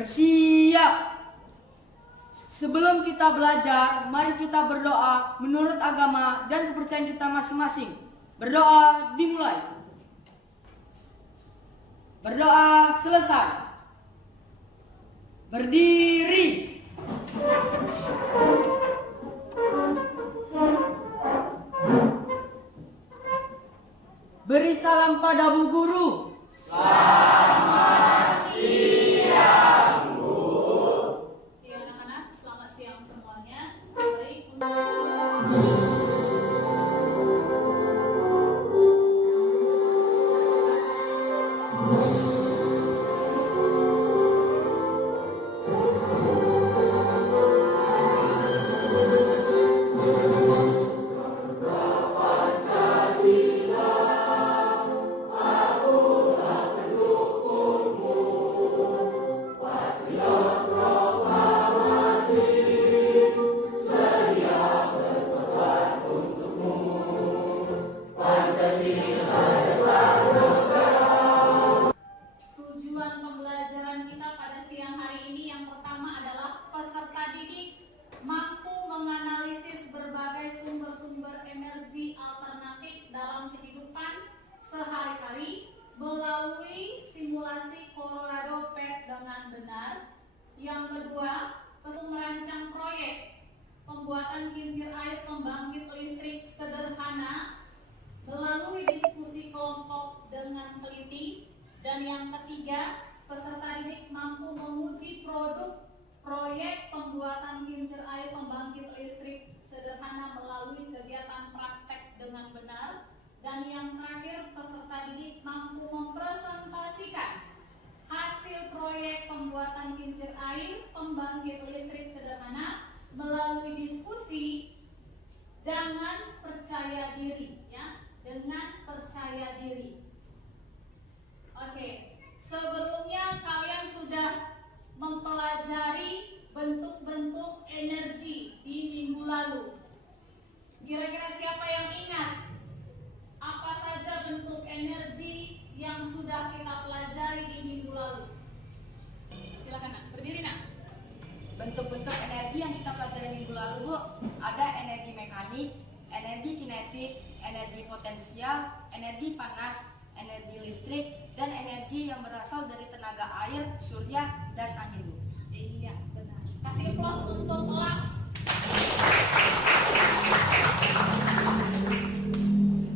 Bersiap. Sebelum kita belajar, mari kita berdoa menurut agama dan kepercayaan kita masing-masing. Berdoa dimulai. Berdoa selesai. Berdiri. Beri salam pada Bu Guru. Selamat siang, Bu. Ya anak-anak, selamat siang semuanya. Baik, tujuan pembelajaran kita pada siang hari ini yang pertama adalah peserta didik mampu menganalisis berbagai sumber-sumber energi alternatif dalam kehidupan sehari-hari melalui simulasi Colorado PET dengan benar. Yang kedua, merancang proyek pembuatan kincir air pembangkit listrik sederhana melalui diskusi kelompok dengan teliti. Dan yang ketiga, peserta didik mampu menguji produk proyek pembuatan kincir air pembangkit listrik sederhana melalui kegiatan praktek dengan benar. Dan yang terakhir, peserta didik mampu mempresentasikan hasil proyek pembuatan kincir air pembangkit listrik sederhana melalui diskusi dengan percaya diri, ya, dengan percaya diri. Oke, sebelumnya kalian sudah mempelajari bentuk-bentuk energi di minggu lalu. Kira-kira siapa yang ingat apa saja bentuk energi yang sudah kita pelajari di minggu lalu? Silakan nak, berdiri nak. Bentuk-bentuk energi yang kita pelajari minggu lalu, Bu, ada energi mekanik, energi kinetik, energi potensial, energi panas, energi listrik, dan energi yang berasal dari tenaga air, surya, dan angin, Bu. Iya, benar. Kasih applause untuk Elang.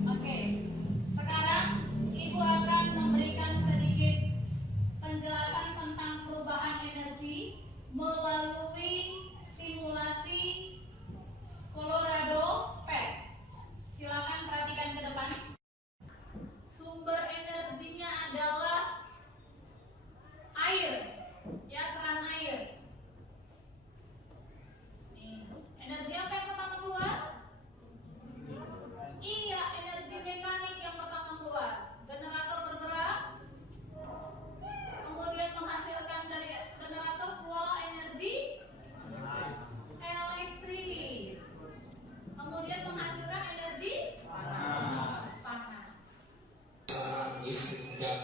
Oke, sekarang Ibu akan memberikan sedikit penjelasan tentang perubahan energi melalui simulasi Colorado PET. Silakan perhatikan ke depan. Sumber energinya adalah air, ya, keran air. Nih, energi apa yang pertama keluar? Iya, energi mekanik yang pertama keluar. Generator bergerak, kemudian menghasilkan dari generator keluar energi elektrik, kemudian menghasilkan energi panas. Listrik dan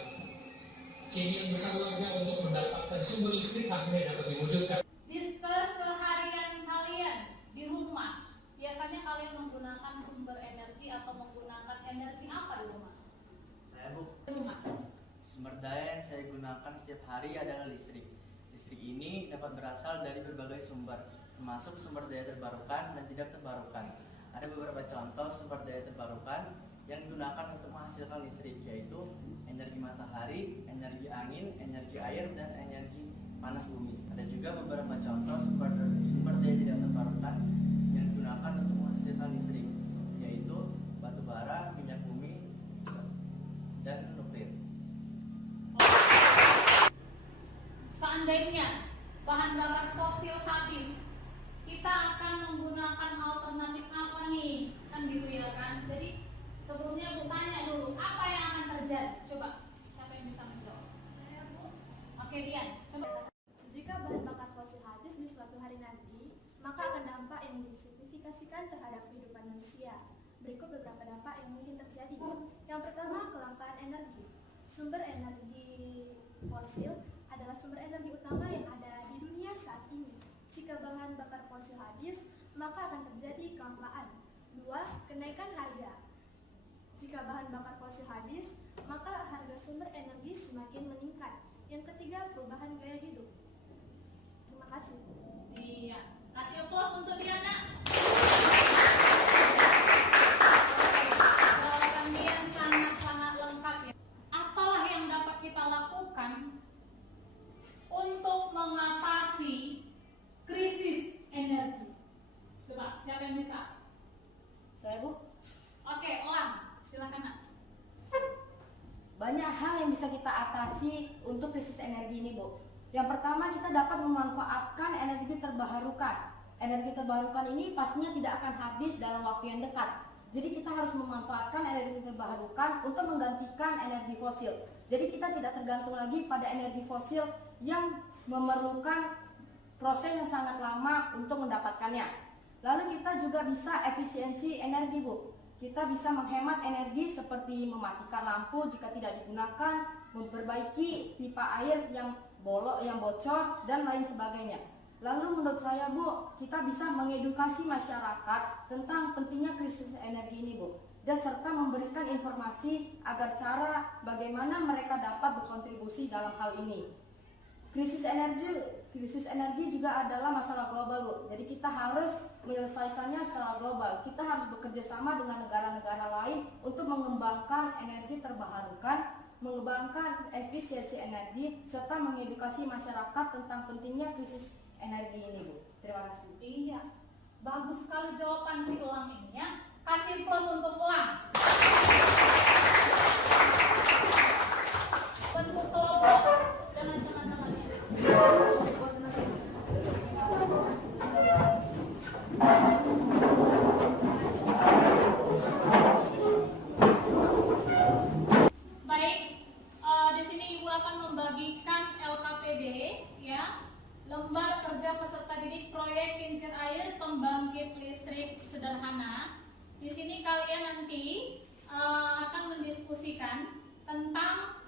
ingin bersama warga untuk mendapatkan sumber listrik akhirnya dapat diwujudkan. Di keseharian kalian di rumah, biasanya kalian menggunakan sumber energi atau menggunakan energi apa di rumah? Saya, Bu, Di rumah. sumber daya yang saya gunakan setiap hari adalah listrik. Listrik ini dapat berasal dari berbagai sumber, termasuk sumber daya terbarukan dan tidak terbarukan. Ada beberapa contoh sumber daya terbarukan yang digunakan untuk menghasilkan listrik, yaitu energi matahari, energi angin, energi air, dan energi panas bumi. Ada juga beberapa contoh sumber daya tidak terbarukan yang digunakan untuk menghasilkan listrik, yaitu batu bara, minyak bumi, dan nuklir. Seandainya bahan bakar fosil habis, kita akan menggunakan alternatif apa nih? Kan gitu ya kan? Jadi sebelumnya Bu tanya dulu, apa yang akan terjadi? Coba, siapa yang bisa menjawab? Saya, Bu. Oke, Dian. Coba. Jika bahan bakar fosil habis di suatu hari nanti, maka akan dampak yang disignifikasikan terhadap kehidupan manusia. Berikut beberapa dampak yang mungkin terjadi. Yang pertama, kelangkaan energi. Sumber energi fosil adalah sumber energi utama yang ada di dunia saat ini. Jika bahan bakar fosil habis, maka akan terjadi kelampaan. 2. Kenaikan harga. Jika bahan bakar fosil habis, maka harga sumber energi semakin meningkat. Yang ketiga, perubahan gaya hidup. Terima kasih. Iya, kasih applause untuk Diana. Jawaban dia sangat-sangat lengkap ya. Apalah yang dapat kita lakukan untuk mengatasi krisis energi? Coba, siapa yang bisa? Saya, Bu. Oke, Olang, silakan Nak. Banyak hal yang bisa kita atasi untuk krisis energi ini, Bu. Yang pertama, kita dapat memanfaatkan energi terbarukan. Energi terbarukan ini pastinya tidak akan habis dalam waktu yang dekat. Jadi kita harus memanfaatkan energi terbarukan untuk menggantikan energi fosil. Jadi kita tidak tergantung lagi pada energi fosil yang memerlukan proses yang sangat lama untuk mendapatkannya. Lalu kita juga bisa efisiensi energi, Bu. Kita bisa menghemat energi seperti mematikan lampu jika tidak digunakan, memperbaiki pipa air yang bocor, dan lain sebagainya. Lalu menurut saya, Bu, kita bisa mengedukasi masyarakat tentang pentingnya krisis energi ini, Bu, dan serta memberikan informasi agar cara bagaimana mereka dapat berkontribusi dalam hal ini. Krisis energi juga adalah masalah global, Bu. Jadi kita harus menyelesaikannya secara global. Kita harus bekerja sama dengan negara-negara lain untuk mengembangkan energi terbarukan, mengembangkan efisiensi energi, serta mengedukasi masyarakat tentang pentingnya krisis energi ini, Bu. Terima kasih. Iya, bagus sekali jawaban si Ulang ini ya. Kasih plus untuk Ulang. Bentuk kelompok dengan teman-temannya. Baik, di sini Ibu akan membagikan LKPD ya, lembar kerja peserta didik proyek kincir air pembangkit listrik sederhana. Di sini kalian nanti akan mendiskusikan tentang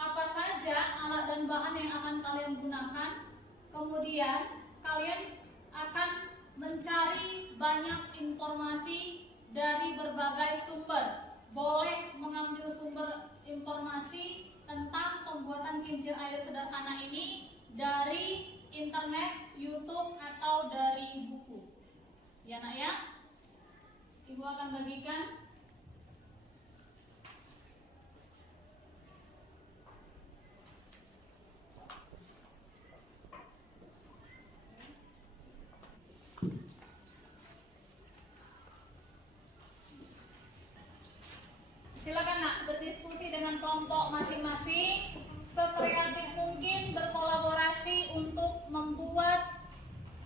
apa saja alat dan bahan yang akan kalian gunakan. Kemudian kalian akan mencari banyak informasi dari berbagai sumber. Boleh mengambil sumber informasi tentang pembuatan kincir air sederhana ini dari internet, YouTube, atau dari buku. Ya Nak ya? Ibu akan bagikan. Silakan Nak berdiskusi dengan kelompok masing-masing, sekreatif mungkin berkolaborasi untuk membuat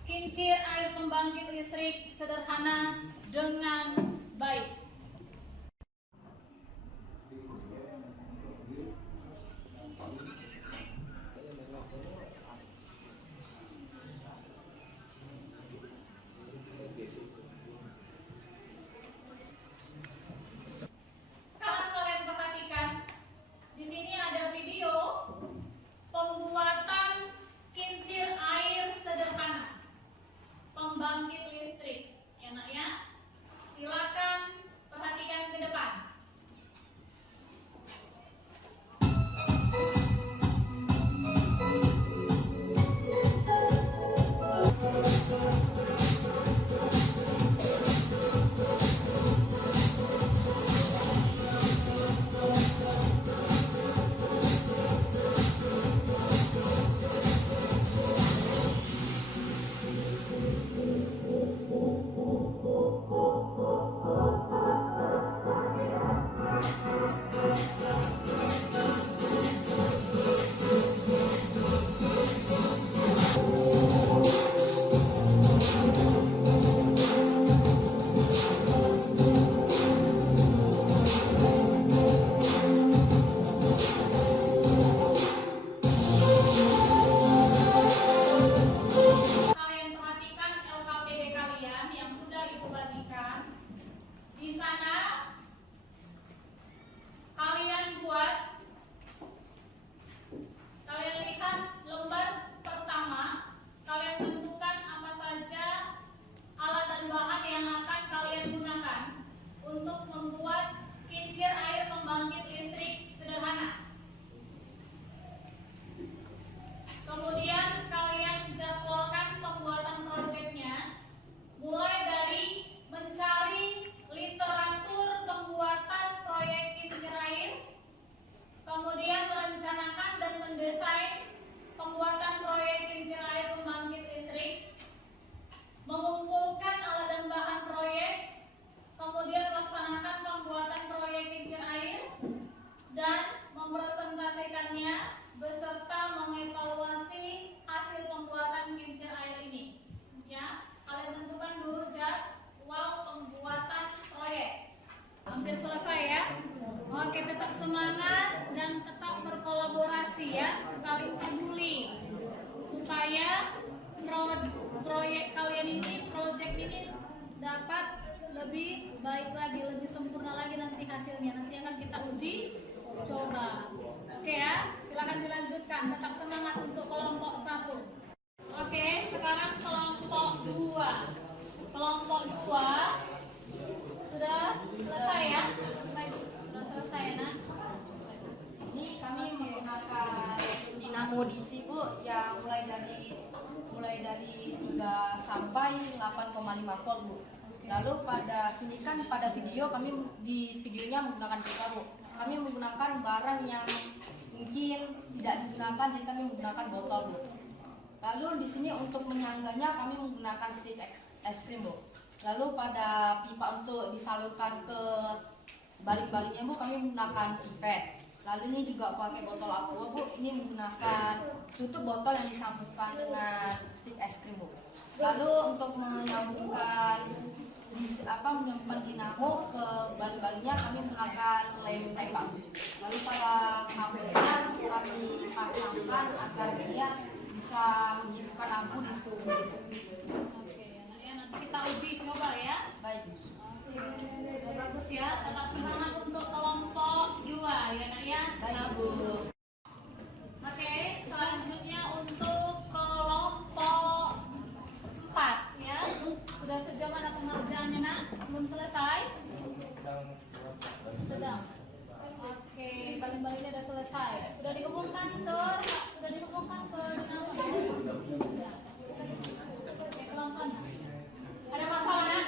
kincir air pembangkit listrik sederhana dengan baik. Sekarang kalian perhatikan, di sini ada video pembuatan kincir air sederhana pembangkit listrik. Ya Nak ya? Silakan semangat dan tetap berkolaborasi ya, saling peduli supaya proyek kalian ini, project ini dapat lebih baik lagi, lebih sempurna lagi nanti hasilnya. Nanti akan kita uji coba. Oke ya, silakan dilanjutkan. Tetap semangat untuk kelompok 1. Oke, sekarang kelompok 2. Kelompok 2 sudah selesai ya? Sudah selesai ya, Ini kami menggunakan dinamo DC Bu yang mulai dari 3 sampai 8,5 volt Bu. Lalu pada sini kan pada video kami di videonya menggunakan pipa Bu. Kami menggunakan barang yang mungkin tidak digunakan, jadi kami menggunakan botol Bu. Lalu di sini untuk menyangganya kami menggunakan stick es krim Bu. Lalu pada pipa untuk disalurkan ke balik-baliknya Bu kami menggunakan pipet. Lalu ini juga pakai botol aqua Bu. Ini menggunakan tutup botol yang disambungkan dengan stick es krim Bu. Lalu untuk menyambungkan menyambungkan dinamo ke balik-baliknya kami menggunakan lem tembak. Lalu pada kabelnya kami pasangkan agar dia bisa menghidupkan lampu di sini. Oke, nanti kita uji coba ya. Baik. Oke, bagus ya. Tetap semangat untuk kelompok 2 ya nak ya. Baik Bu. Oke, selanjutnya untuk kelompok 4 ya. Sudah sejauh mana pengerjaannya nak? Belum selesai? Sedang. Oke, baling-balingnya sudah selesai. Sudah diumumkan Sur? Sudah diumumkan ke dinamo? Sudah. Oke, kelompok. Ada masalah nak?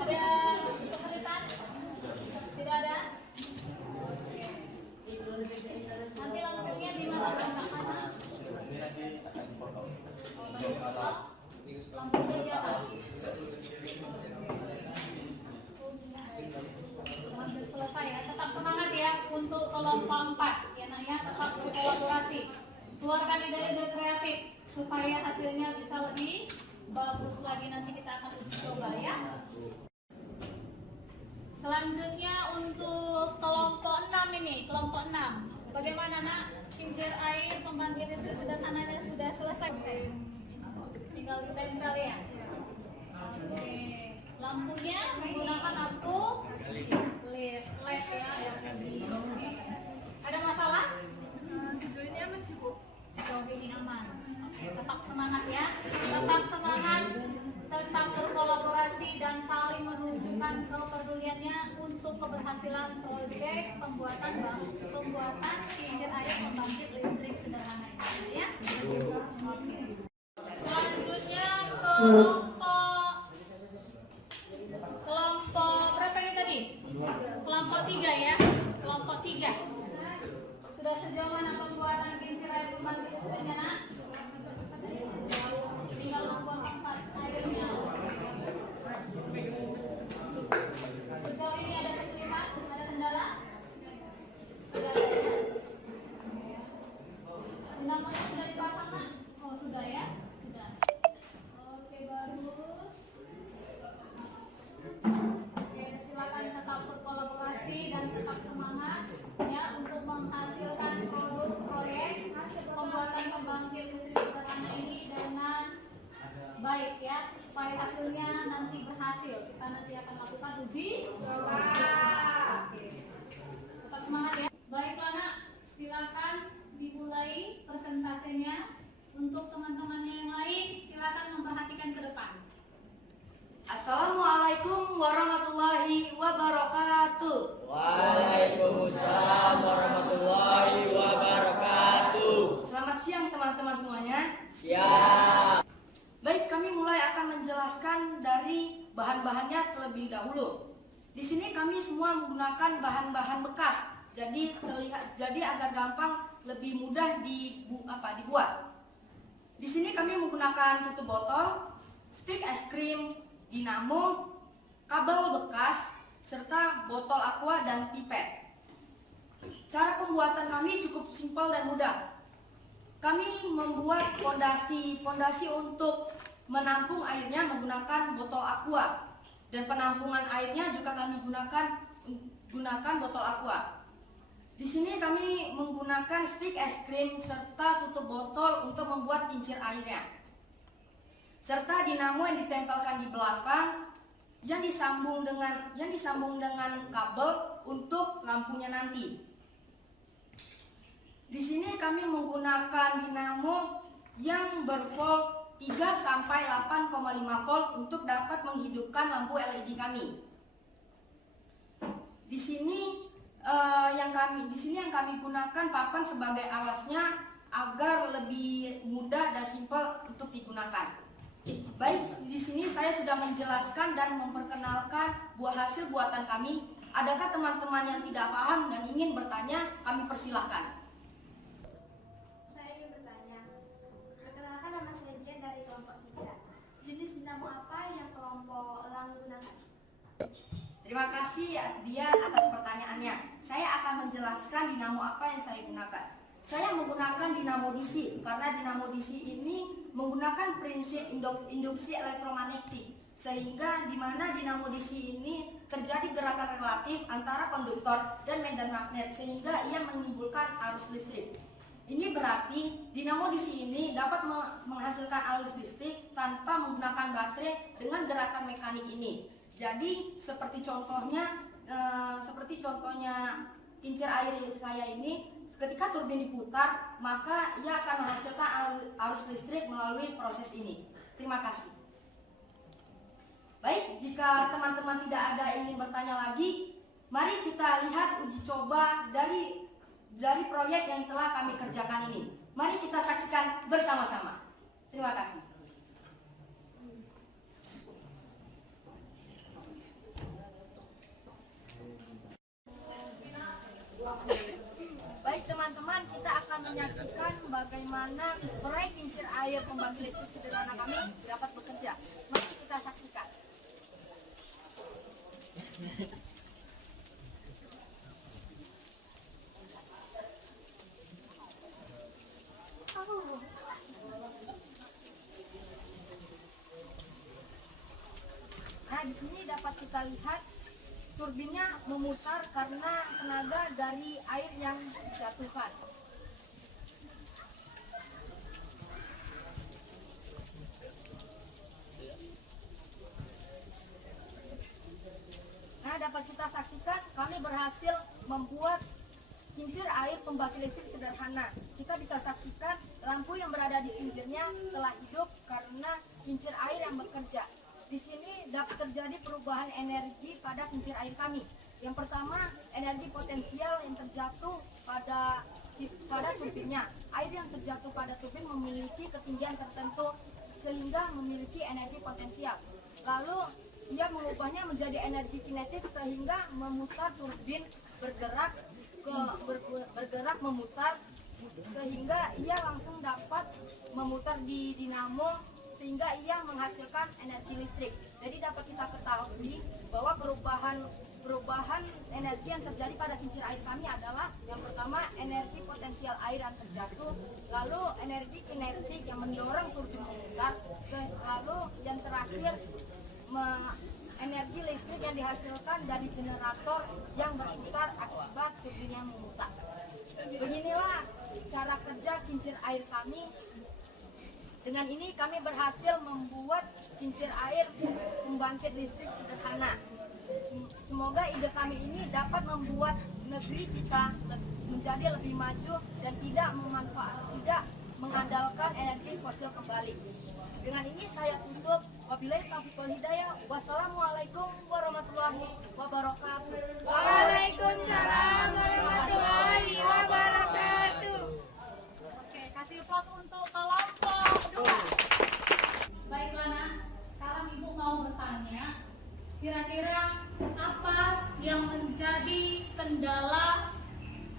Ada kesulitan? Tidak ada? Nanti lampunya di mana mana? Lampunya di atas. Hampir selesai ya. Tetap semangat ya untuk kelompok 4 ya nak ya. Tetap berkolaborasi. Keluarkan ide-ide kreatif supaya hasilnya bisa lebih bagus lagi. Nanti kita akan uji coba ya. Selanjutnya untuk kelompok 6 ini, kelompok 6. Bagaimana nak? Kincir air pembangkit listrik sederhananya sudah selesai. Tinggal ditempel ya. Oke. Lampunya menggunakan lampu LED ya. Ada masalah? Sejauh ini aman sih Bu. Sejauh ini aman. Oke, tetap semangat ya. Tetap semangat, tetap berkolaborasi dan saling menunjukkan kepeduliannya untuk keberhasilan proyek pembuatan kincir air pembangkit listrik sederhana ini ya. Oke. Selanjutnya kelompok berapa ini tadi? Kelompok 3 ya. Kelompok 3. Sudah sejauh mana pembuatan kincir air pembangkit listriknya nak? Tinggal membuat tempat airnya. Sejauh ini ada kesulitan? Ada kendala? Tidak ada ya? Dinamonya sudah dipasang nak? Oh sudah ya? Sudah. Oke bagus. Oke silakan tetap berkolaborasi dan tetap semangat ya untuk menghasilkan produk proyek pembuatan pembangkit listrik sederhana ini dengan baik ya supaya hasilnya nanti berhasil. Kita nanti akan lakukan uji coba. Oke. Tetap semangat ya. Baiklah nak, silakan dimulai presentasinya. Untuk teman-temannya yang lain, silakan memperhatikan ke depan. Assalamualaikum warahmatullahi wabarakatuh. Waalaikumsalam warahmatullahi wabarakatuh. Selamat siang teman-teman semuanya. Siap. Baik, kami mulai akan menjelaskan dari bahan-bahannya terlebih dahulu. Di sini kami semua menggunakan bahan-bahan bekas. Jadi agar gampang lebih mudah dibuat. Di sini kami menggunakan tutup botol, stick es krim, dinamo, kabel bekas, serta botol aqua dan pipet. Cara pembuatan kami cukup simpel dan mudah. Kami membuat pondasi untuk menampung airnya menggunakan botol aqua, dan penampungan airnya juga kami gunakan botol aqua. Di sini kami menggunakan stik es krim serta tutup botol untuk membuat kincir airnya, serta dinamo yang ditempelkan di belakang yang disambung dengan kabel untuk lampunya nanti. Di sini kami menggunakan dinamo yang bervolt 3 sampai 8,5 volt untuk dapat menghidupkan lampu LED kami. Di sini yang kami gunakan papan sebagai alasnya agar lebih mudah dan simpel untuk digunakan. Baik, di sini saya sudah menjelaskan dan memperkenalkan buah hasil buatan kami. Adakah teman-teman yang tidak paham dan ingin bertanya? Kami persilahkan. Saya ingin bertanya. Perkenalkan, nama saya Dian dari kelompok 3. Jenis dinamo apa yang kelompok elang gunakan? Terima kasih Dian atas pertanyaannya. Saya akan menjelaskan dinamo apa yang saya gunakan. Saya menggunakan dinamo DC karena dinamo DC ini menggunakan prinsip induksi elektromagnetik, sehingga di mana dinamo DC ini terjadi gerakan relatif antara konduktor dan medan magnet sehingga ia menimbulkan arus listrik. Ini berarti dinamo DC ini dapat menghasilkan arus listrik tanpa menggunakan baterai dengan gerakan mekanik ini. Jadi seperti contohnya kincir air saya ini, ketika turbin diputar maka ia akan menghasilkan arus listrik melalui proses ini. Terima kasih. Baik, jika teman-teman tidak ada yang ingin bertanya lagi, mari kita lihat uji coba dari proyek yang telah kami kerjakan ini. Mari kita saksikan bersama-sama. Terima kasih. Baik teman-teman, kita akan menyaksikan bagaimana proyek kincir air pembangkit listrik sederhana kami dapat bekerja. Mari kita saksikan. Nah, di sini dapat kita lihat turbinnya memutar karena tenaga dari air yang dijatuhkan. Nah, dapat kita saksikan kami berhasil membuat kincir air pembangkit listrik sederhana. Kita bisa saksikan lampu yang berada di pinggirnya telah hidup karena kincir air yang bekerja. Di sini dapat terjadi perubahan energi pada kincir air kami. Yang pertama, energi potensial yang terjatuh pada turbinnya. Air yang terjatuh pada turbin memiliki ketinggian tertentu sehingga memiliki energi potensial. Lalu ia mengubahnya menjadi energi kinetik sehingga memutar turbin bergerak memutar sehingga ia langsung dapat memutar di dinamo sehingga ia menghasilkan energi listrik. Jadi dapat kita ketahui bahwa perubahan energi yang terjadi pada kincir air kami adalah yang pertama energi potensial air yang terjatuh, lalu energi kinetik yang mendorong turbin memutar, lalu yang terakhir energi listrik yang dihasilkan dari generator yang berputar akibat turbin yang memutar. Beginilah cara kerja kincir air kami. Dengan ini kami berhasil membuat kincir air pembangkit listrik sederhana. Semoga ide kami ini dapat membuat negeri kita menjadi lebih maju dan tidak mengandalkan energi fosil kembali. Dengan ini saya tutup. Wabillahi taufiq wal hidayah. Wassalamualaikum warahmatullahi wabarakatuh. Waalaikumsalam warahmatullahi wabarakatuh. Oke, kasih pot untuk kelompok 2. Baiklah, Nah. Sekarang Ibu mau bertanya, kira-kira apa yang menjadi kendala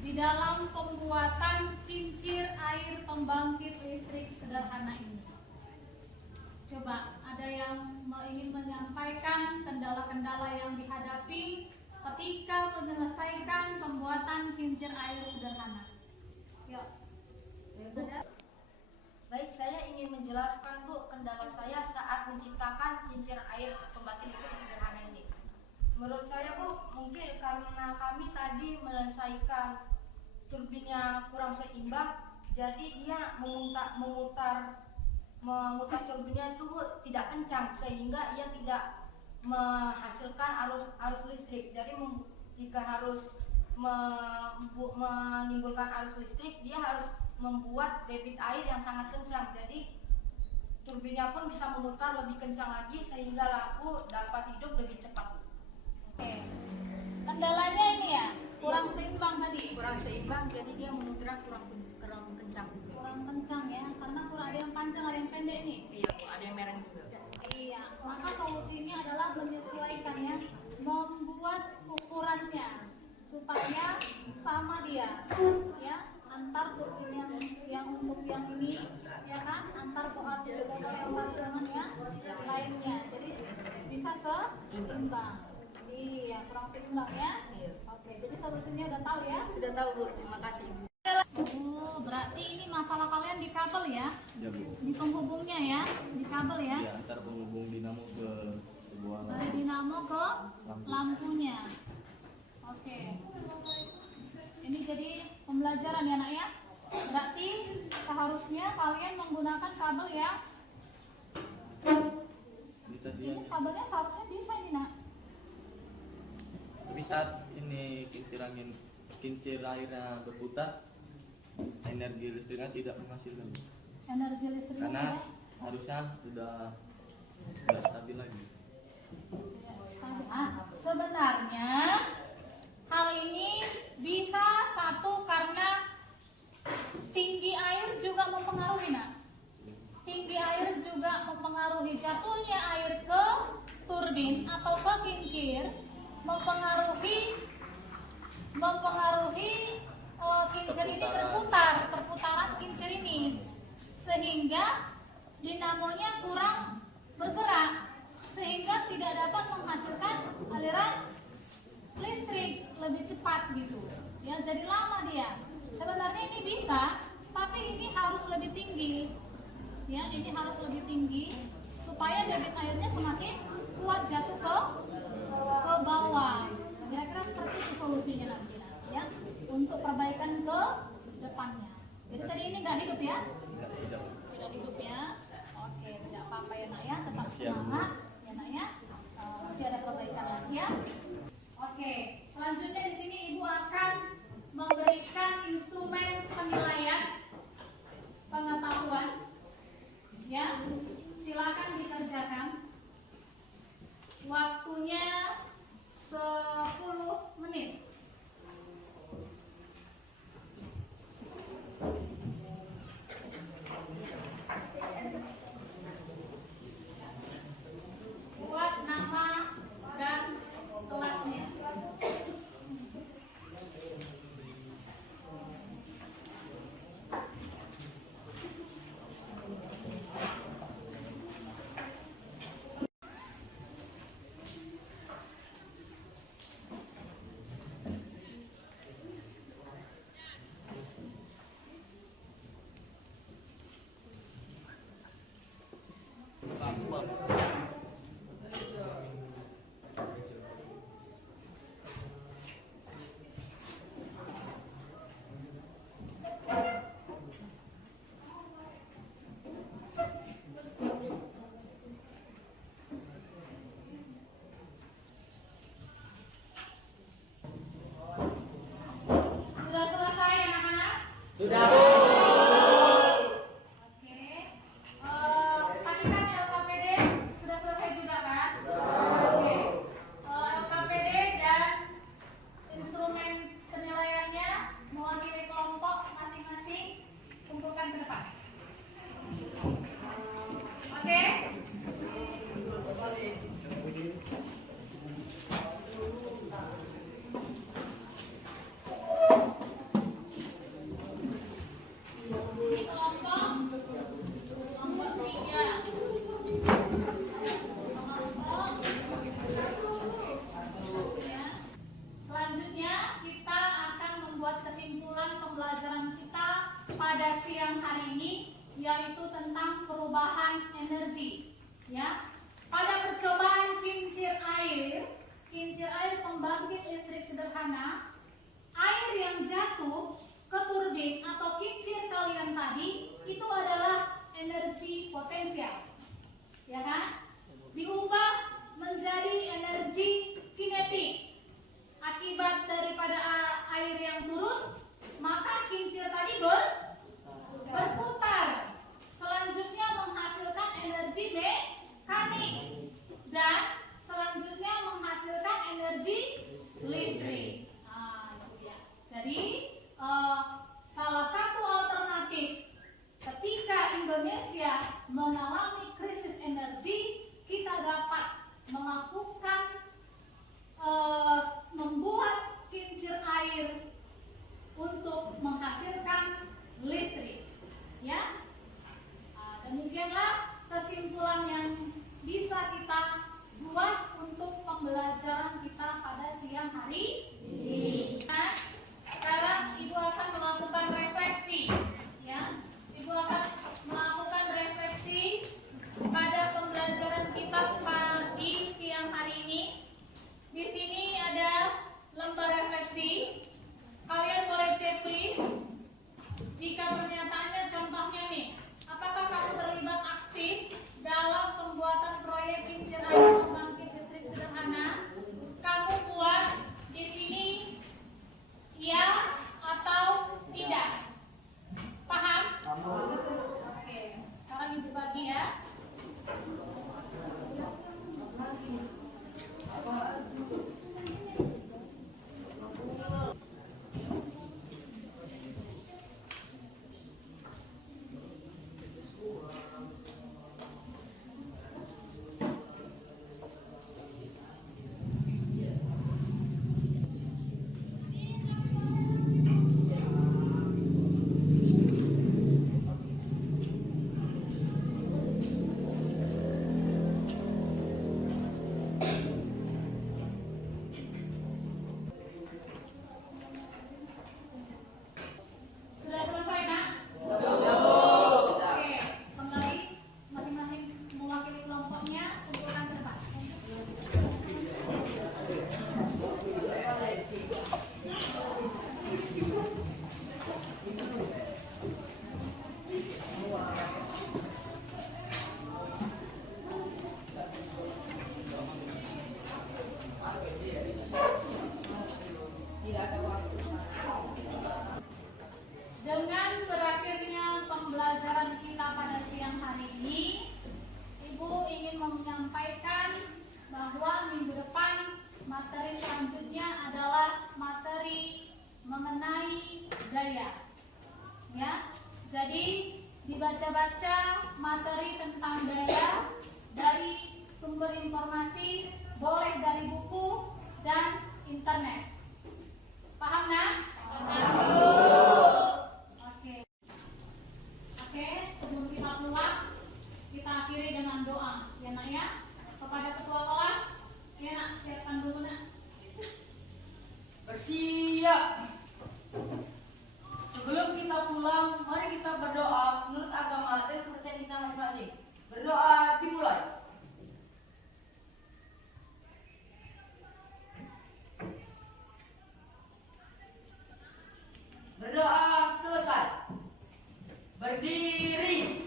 di dalam pembuatan kincir air pembangkit listrik sederhana ini? Coba, ada yang ingin menyampaikan kendala-kendala yang dihadapi ketika menyelesaikan pembuatan kincir air sederhana? Yuk. Baik, saya ingin menjelaskan Bu kendala saya saat menciptakan kincir air pembangkit listrik sederhana ini. Menurut saya Bu, mungkin karena kami tadi menyelesaikan turbinnya kurang seimbang, jadi dia memutar turbinnya itu Bu, tidak kencang sehingga ia tidak menghasilkan arus listrik. Jadi jika harus menimbulkan arus listrik, dia harus membuat debit air yang sangat kencang. Jadi turbinnya pun bisa memutar lebih kencang lagi sehingga lampu dapat hidup lebih cepat. Oke. Kendalanya ini ya, kurang seimbang tadi. Kurang seimbang, jadi dia memutar kurang kencang. Kurang kencang ya, karena kurang ada yang panjang, ada yang pendek nih. Iya Bu, ada yang merah juga. Iya, maka solusinya adalah menyesuaikan ya, membuat ukurannya supaya sama dia, ya, antar turbin yang untuk yang ini, ya kan, antar pohon yang satu dengan yang lainnya, jadi bisa seimbang. Iya, kurang seimbang ya. Oke, jadi solusinya udah tahu ya? Sudah tahu Bu, terima kasih Ibu. Berarti ini masalah kalian di kabel ya? Ya Bu. Di penghubungnya ya, di kabel ya? Ya, antar penghubung dinamo ke sebuah Dari dinamo ke lampunya. Oke. Ini jadi pembelajaran ya nak ya. Berarti seharusnya kalian menggunakan kabel ya. ini tadi Ini kabelnya seharusnya bisa ini nak. tapi saat ini kincir airnya berputar, energi listriknya tidak menghasilkan Energi listriknya karena ya. harusnya sudah stabil lagi. Sebenarnya hal ini bisa satu karena tinggi air juga mempengaruhi nak. Tinggi air juga mempengaruhi jatuhnya air ke turbin atau ke kincir, mempengaruhi kincir ini perputaran kincir ini, sehingga dinamonya kurang bergerak, sehingga tidak dapat menghasilkan aliran listrik lebih cepat gitu ya, jadi lama dia. Sebenarnya ini bisa, tapi ini harus lebih tinggi ya, ini harus lebih tinggi supaya debit airnya semakin kuat jatuh ke bawah. Kira-kira seperti itu solusinya nanti ya, untuk perbaikan ke depannya. Jadi tadi ini nggak hidup ya? Tidak hidup ya. Oke, tidak apa-apa ya nak ya, tetap semangat ya nak ya. Nanti ada perbaikan lagi ya. Oke, selanjutnya di sini Ibu akan memberikan instrumen penilaian pengetahuan. Ya, silakan dikerjakan. Waktunya 10 menit. Buat nama dan kelasnya. Sudah selesai anak-anak? Sudah. Oke. Tadi kan LKPD sudah selesai juga kan? Oke. LKPD dan instrumen penilaiannya mewakili kelompok masing-masing, kumpulkan ke depan. Oke? Ini kelompok 3. Selanjutnya kita akan membuat kesimpulan pembelajaran kita pada siang hari ini, yaitu tentang perubahan energi. Ya, pada percobaan kincir air pembangkit listrik sederhana, air yang jatuh turbin atau kincir kalian tadi itu adalah energi potensial, ya kan? Diubah menjadi energi kinetik akibat daripada air yang turun, maka kincir tadi berputar, selanjutnya menghasilkan energi mekanik dan selanjutnya menghasilkan energi listrik. Nah, itu dia. Jadi salah satu alternatif ketika Indonesia mengalami krisis energi, kita dapat melakukan membuat kincir air untuk menghasilkan listrik, ya. Nah, demikianlah kesimpulan yang bisa kita buat untuk pembelajaran kita pada siang hari ini. Nah, sekarang Ibu akan melakukan refleksi, ya. Ibu akan melakukan refleksi pada pembelajaran kita di siang hari ini. Di sini ada lembar refleksi. Kalian boleh cek please. Jika pernyataannya contohnya nih, apakah kamu terlibat aktif dalam pembuatan proyek kincir air pembangkit listrik sederhana? Kamu buat di sini ya atau tidak? Paham? Oke, sekarang Ibu bagi ya. Sudah selesai, Nak? Oke, kembali masing-masing mewakili kelompoknya kumpulkan kertas. Dengan berakhirnya pembelajaran kita pada siang hari ini, Ibu ingin menyampaikan bahwa minggu depan materi selanjutnya adalah materi mengenai daya. Ya, jadi dibaca-baca materi tentang daya dari sumber informasi, boleh dari buku dan internet. Paham, Nak? Oke, sebelum kita pulang, kita akhiri dengan doa, ya Nak ya. Kepada ketua kelas, ya Nak, siapkan dulu Nak. Bersiap. Sebelum kita pulang, mari kita berdoa menurut agama dan kepercayaan kita masing-masing. Berdoa dimulai. Berdoa selesai. Berdiri.